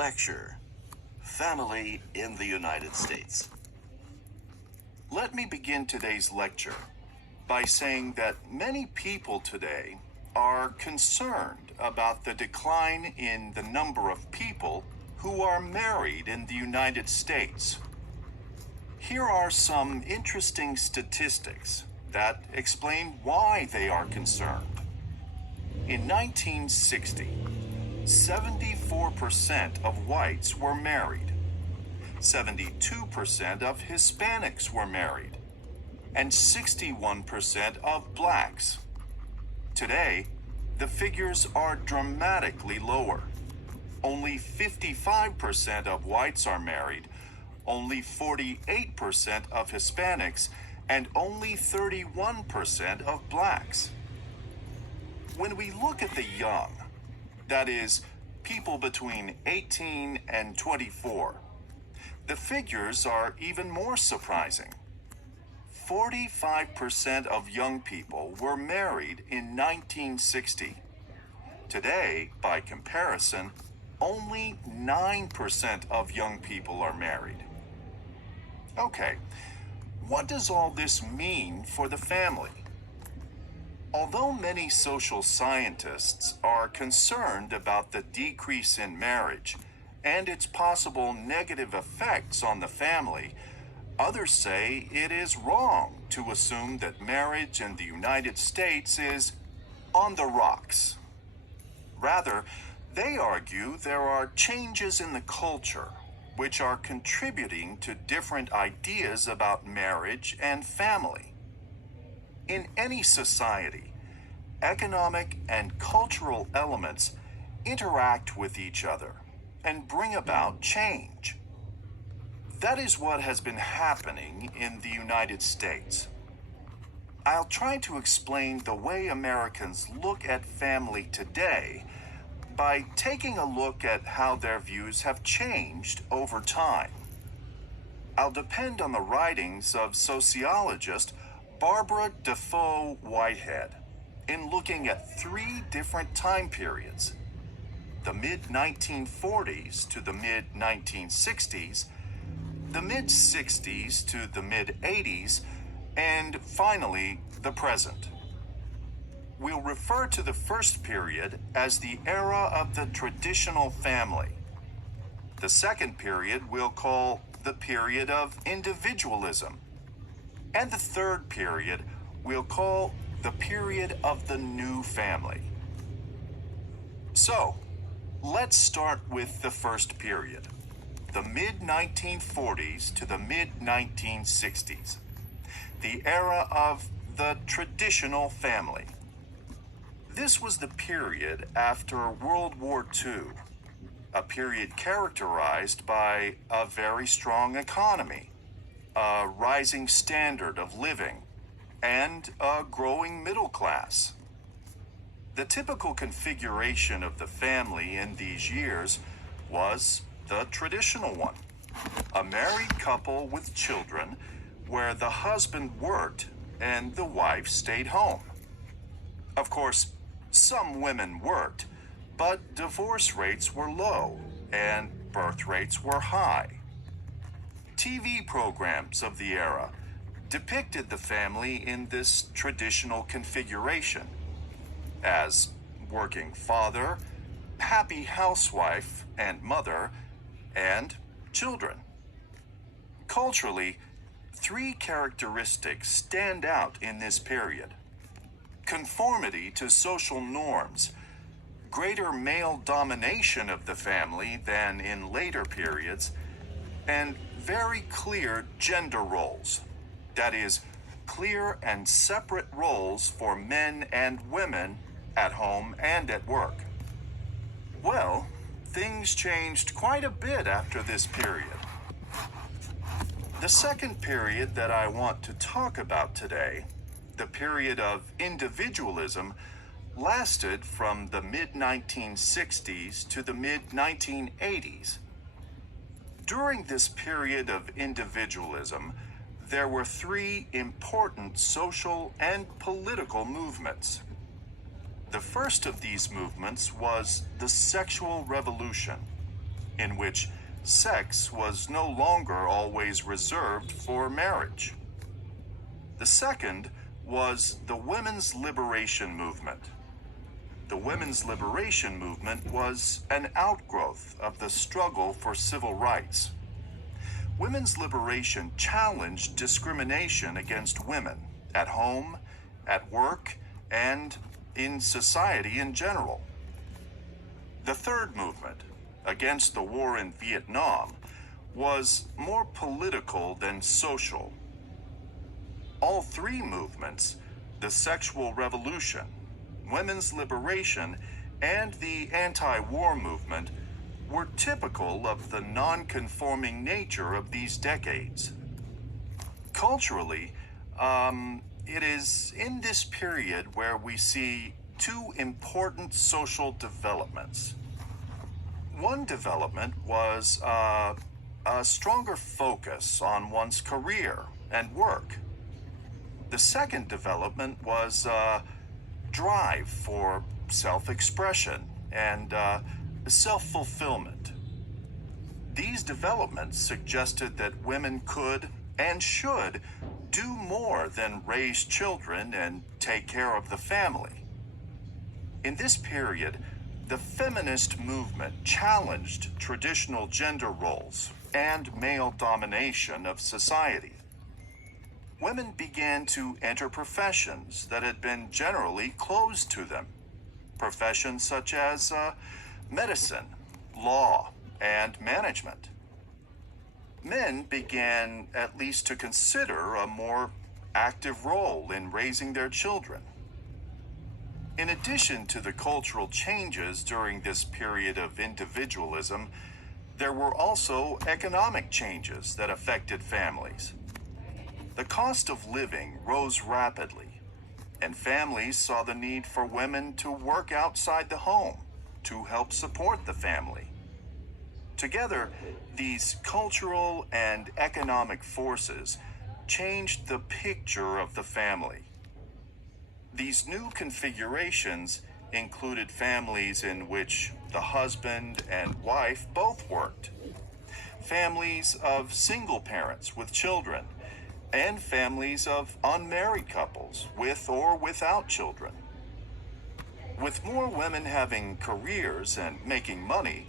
Lecture: Family in the United States. Let me begin today's lecture by saying that many people today are concerned about the decline in the number of people who are married in the United States. Here are some interesting statistics that explain why they are concerned. In 1960, 74% of whites were married, 72% of Hispanics were married, and 61% of blacks. Today, the figures are dramatically lower. Only 55% of whites are married, only 48% of Hispanics, and only 31% of blacks. When we look at the young, that is, people between 18 and 24, the figures are even more surprising. 45% of young people were married in 1960. Today, by comparison, only 9% of young people are married. Okay, what does all this mean for the family? Although many social scientists are concerned about the decrease in marriage and its possible negative effects on the family, others say it is wrong to assume that marriage in the United States is on the rocks. Rather, they argue there are changes in the culture which are contributing to different ideas about marriage and family. In any society, economic and cultural elements interact with each other and bring about change. That is what has been happening in the United States. I'll try to explain the way Americans look at family today by taking a look at how their views have changed over time. I'll depend on the writings of sociologist Barbara Defoe Whitehead in looking at three different time periods: the mid-1940s to the mid-1960s, the mid-60s to the mid-80s, and finally, the present. We'll refer to the first period as the era of the traditional family. The second period we'll call the period of individualism. And the third period we'll call the period of the new family. So, let's start with the first period, the mid-1940s to the mid-1960s, the era of the traditional family. This was the period after World War II, a period characterized by a very strong economy, a rising standard of living, and a growing middle class. The typical configuration of the family in these years was the traditional one: a married couple with children where the husband worked and the wife stayed home. Of course, some women worked, but divorce rates were low and birth rates were high. TV programs of the era depicted the family in this traditional configuration as working father, happy housewife and mother, and children. Culturally, three characteristics stand out in this period: conformity to social norms, greater male domination of the family than in later periods, and very clear gender roles. That is, clear and separate roles for men and women at home and at work. Well, things changed quite a bit after this period. The second period that I want to talk about today, the period of individualism, lasted from the mid-1960s to the mid-1980s. During this period of individualism, there were three important social and political movements. The first of these movements was the sexual revolution. in which sex was no longer always reserved for marriage. The second was the women's liberation movement. The women's liberation movement was an outgrowth of the struggle for civil rights. Women's liberation challenged discrimination against women at home, at work, and in society in general. The third movement, against the war in Vietnam, was more political than social. All three movements, the sexual revolution, women's liberation, and the anti-war movement, were typical of the non-conforming nature of these decades. Culturally, it is in this period where we see two important social developments. One development was a stronger focus on one's career and work. The second development was a drive for self-expression and self-fulfillment. These developments suggested that women could and should do more than raise children and take care of the family. In this period, the feminist movement challenged traditional gender roles and male domination of society. Women began to enter professions that had been generally closed to them. Professions such as medicine, law, and management. Men began at least to consider a more active role in raising their children. In addition to the cultural changes during this period of individualism, there were also economic changes that affected families. The cost of living rose rapidly, and families saw the need for women to work outside the home to help support the family. Together, these cultural and economic forces changed the picture of the family. These new configurations included families in which the husband and wife both worked, families of single parents with children, and families of unmarried couples with or without children. With more women having careers and making money,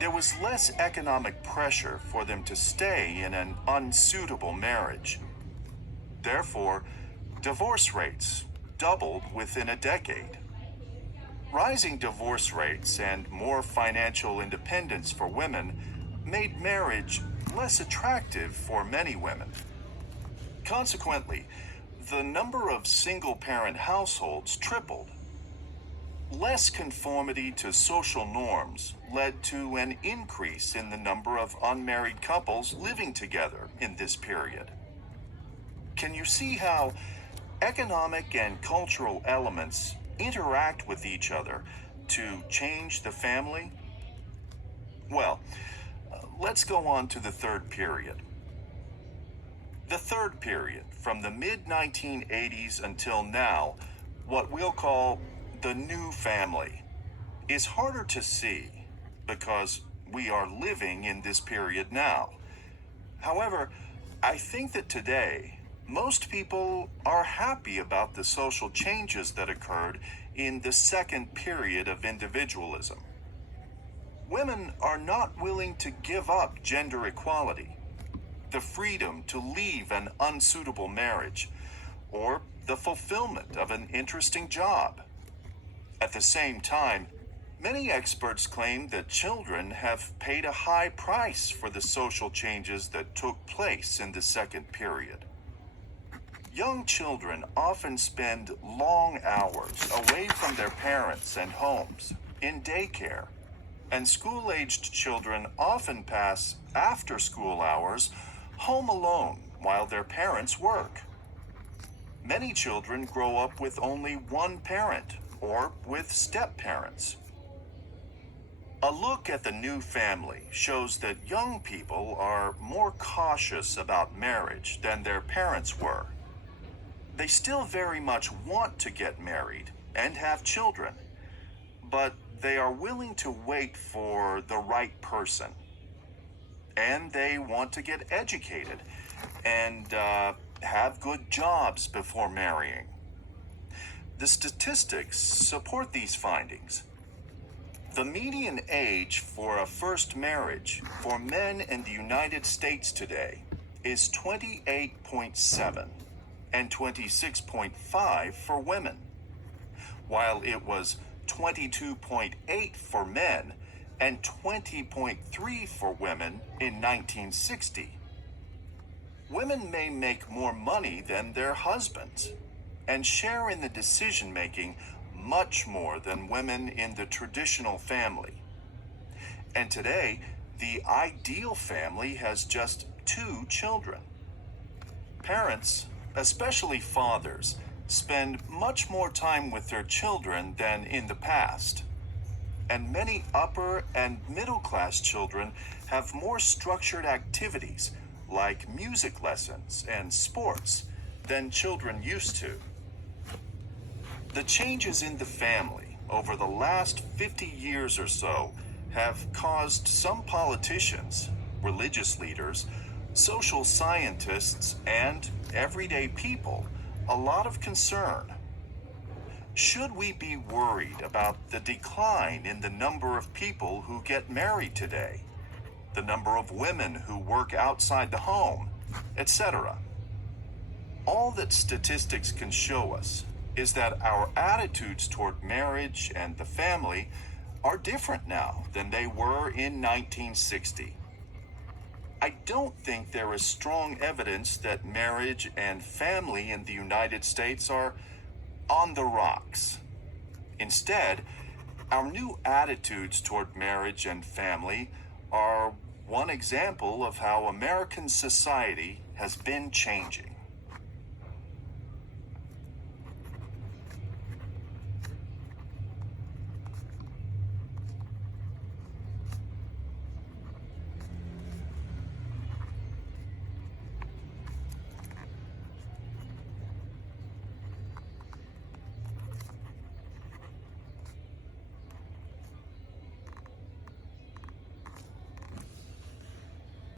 there was less economic pressure for them to stay in an unsuitable marriage. Therefore, divorce rates doubled within a decade. Rising divorce rates and more financial independence for women made marriage less attractive for many women. Consequently, the number of single-parent households tripled. Less conformity to social norms led to an increase in the number of unmarried couples living together in this period. Can you see how economic and cultural elements interact with each other to change the family? Well, let's go on to the third period. The third period, from the mid-1980s until now, what we'll call the new family, is harder to see because we are living in this period now. However, I think that today, most people are happy about the social changes that occurred in the second period of individualism. Women are not willing to give up gender equality, the freedom to leave an unsuitable marriage, or the fulfillment of an interesting job. At the same time, many experts claim that children have paid a high price for the social changes that took place in the second period. Young children often spend long hours away from their parents and homes, in daycare, and school-aged children often pass after-school hours home alone while their parents work. Many children grow up with only one parent or with step-parents. A look at the new family shows that young people are more cautious about marriage than their parents were. They still very much want to get married and have children, but they are willing to wait for the right person. And they want to get educated and have good jobs before marrying. The statistics support these findings. The median age for a first marriage for men in the United States today is 28.7 and 26.5 for women, while it was 22.8 for men and 20.3 for women in 1960. Women may make more money than their husbands and share in the decision-making much more than women in the traditional family. And today, the ideal family has just 2 children. Parents, especially fathers, spend much more time with their children than in the past. And many upper and middle class children have more structured activities like music lessons and sports than children used to. The changes in the family over the last 50 years or so have caused some politicians, religious leaders, social scientists, and everyday people a lot of concern. Should we be worried about the decline in the number of people who get married today, the number of women who work outside the home, etc.? All that statistics can show us is that our attitudes toward marriage and the family are different now than they were in 1960. I don't think there is strong evidence that marriage and family in the United States are on the rocks. Instead, our new attitudes toward marriage and family are one example of how American society has been changing.